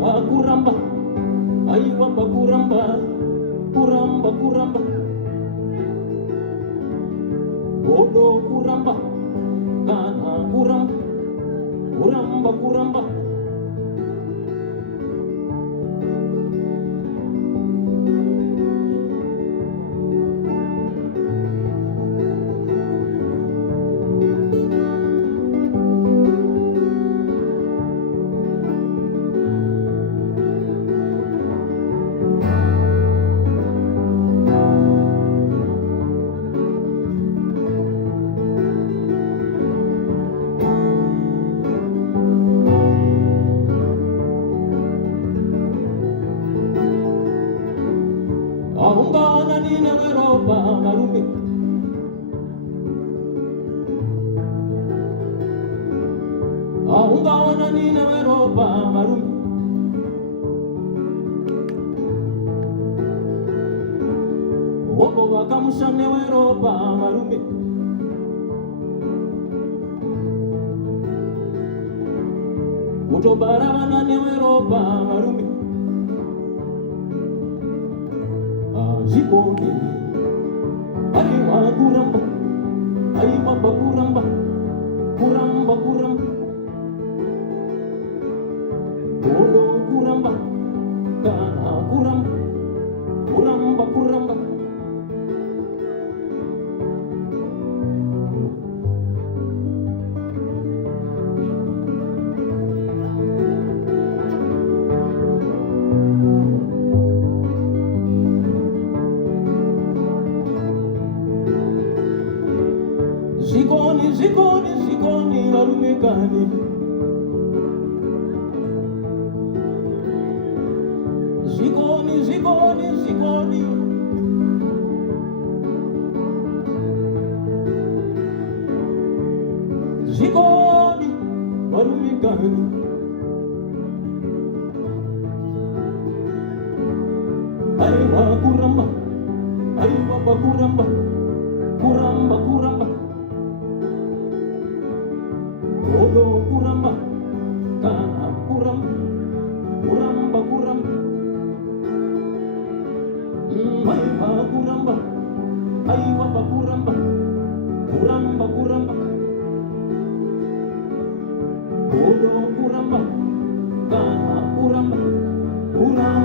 aiwa kuramba, aiwa pakuramba, kuramba kuramba, bodo kuramba, kana kuramba, kuramba kuramba. Aungana nina Europa marume, aungana nina Europa marume, wopo wakamusane Europa marume, utobarabana ne Europa marume. Jikoni, aiwa kuramba, aiwa pakuramba, kuramba kuramba, bodo kuramba, kana kuramba, kuramba kuramba. Zikoni, zikoni, zikoni, arumekani. Zikoni, zikoni, zikoni. Zikoni, arumekani. Aiwa kuramba, aiwa pakuramba, kuramba kuramba. Bodo kuramba, kana kuramba, kuramba kuramba. Aiwa kuramba, aiwa pakuramba, kuramba kuramba. Bodo kuramba, kana kuramba, kuramba.